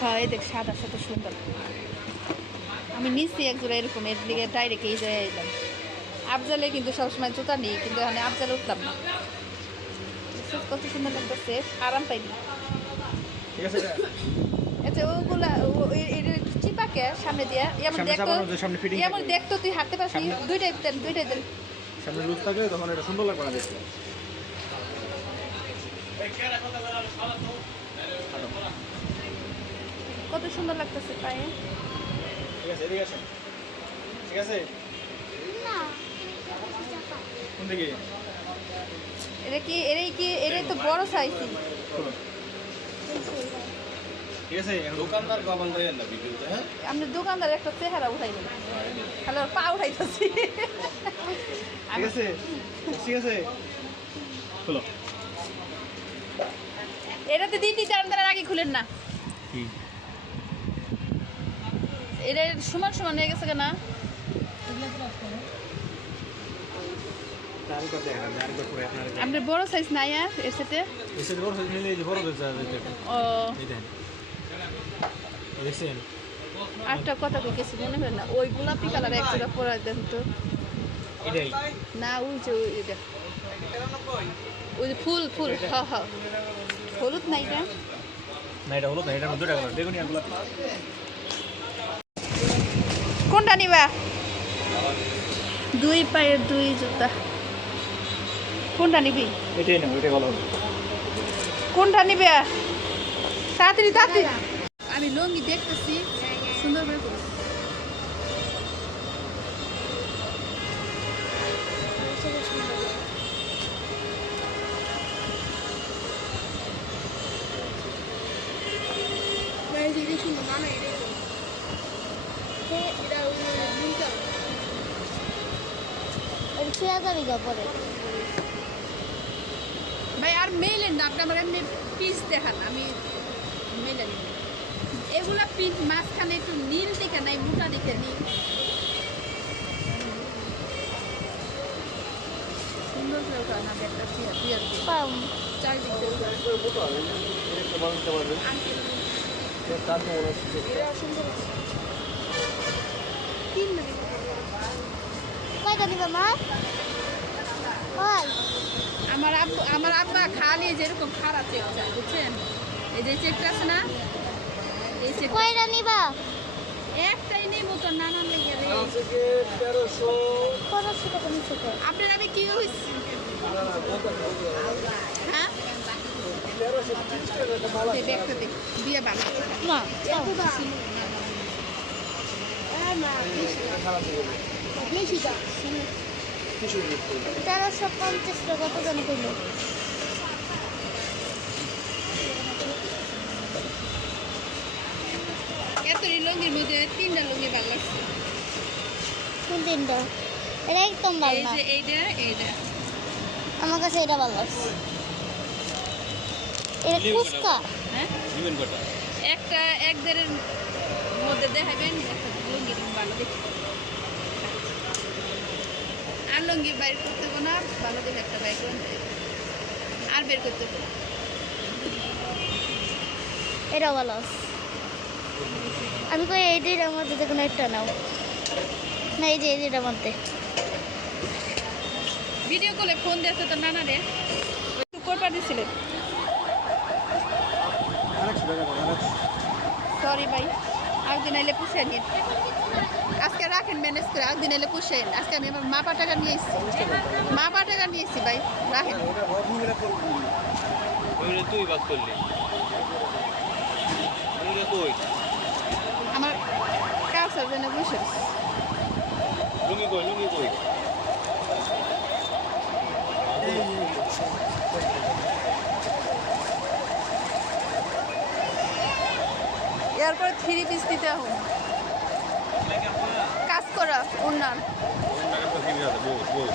হ্যাঁ এই দেখ সাদা সাদা সুন্দর। আমি নিচ্ছি এক জোড়া এরকম, এর দিকে ডাইরেক্ট এই জায়গায় এলাম। আফজালে কিন্তু সবসময় জুতা নিই, কিন্তু এখানে আফজালে উঠলাম না। কত সুন্দর লাগতেছে, আরাম পাইনি। আচ্ছা ওগুলা চিপাকে সামনে দিয়া এমন দেখতো তুই হাঁটতে পারছি। দুইটাই দেন সামনে লুজ থাকে, তখন এটা সুন্দর লাগবে না দেখতে। কত সুন্দর লাগতেছে পায়ে। ঠিক আছে, এদিকে আসেন। ঠিক আছে না কোন দিকে? এটা তো বড় সাইজ। ঠিক আছে, দোকানদার কখন দেন না ভিডিওতে? হ্যাঁ আমরা দোকানদার একটা চেহারা উঠাইলাম, হ্যালো পা উঠাইতেছি। ঠিক আছে, ঠিক আছে, খোলো। এটাতে দিন তার আগে খুলেন না। এটা সমান সমান হয়ে গেছে কেনা? আপনার বড় সাইজ নাই আর এর সাথে? বড় সাইজ নিলে বড় ও আটটা কথা কিছু মনে হয় না। ওই গোলাপি কালার এক জোড়া পরা দেন তো। না ওই যে এটা ওই যে ফুল ফুল। হ্যাঁ হ্যাঁ হলুদ না এটা? না এটা হলুদ না, এটা দুটো কালার বেগুনি আর গোলাপি। কোনটা নিবা? দুই পায়ের দুই জুতা। কোনটা নিবি? এটাই না, ওইটা ভালো হবে। কোনটা নিবে? তাড়াতাড়ি তাড়াতাড়ি। আমি লুঙ্গি দেখতেছি সুন্দর করে। ভাই আর মেলেন না আপনি, আমার এমনি পিস দেখান, আমি মেলেন। এগুলা পিস মাঝখানে একটু নীল দেখে নাই, মোটা দেখে নীল সুন্দর করে ওঠা না ব্যাগটা চারিদিকে আমার আব্বা খালি যেরকম খাড়া চেক চায় বুঝছেন। এই যে চেকটা আছে না, এই চেক কয়টা নিবা? একটাই নেব তো, নানা লেগে রে। আপনার আমি কি হইছি? হ্যাঁ ব্যাগটা দেখ দিয়ে বানা না বেশি দাম 1350 টাকা। কত দাম করলো? এত লুঙ্গির মধ্যে তিনটা লুঙ্গি ভালো লাগছে। কোন তিনটা? এটা একদম ভালো না। এইটা আমার কাছে এটা ভালো লাগছে। এটা কুস্কা। হ্যাঁ একটা এক দেড়ের মধ্যে দেখাবেন একটা লুঙ্গি ভালো দেখি। আর লুঙ্গি বাইর করতে হবে না, ভালো দেখে একটা বাইর করেন আর বের করতে হবে। এটা ভালো আছে। আমি কই এই দুইটার মধ্যে দেখুন একটা নাও না, এই যে এই দুইটার মধ্যে। ভিডিও কলে ফোন দিয়েছে তো নানা রে, একটু করপা দিছিলেন। সরি ভাই, একদিন আইলে পুষে নিন। আজকে রাখেন ম্যানেজ করে, একদিন এলে পুষেন। আজকে আমি আমার মাপা টাকা নিয়ে এসেছি, মাপা টাকা নিয়ে এসেছি ভাই, রাখেন। আমার কাউসার জন্য বসে এরপরে 3 পিস দিতে হবে কাজ করা। মুন্নার ওই টাকা তো কিনে আছে বউ বউ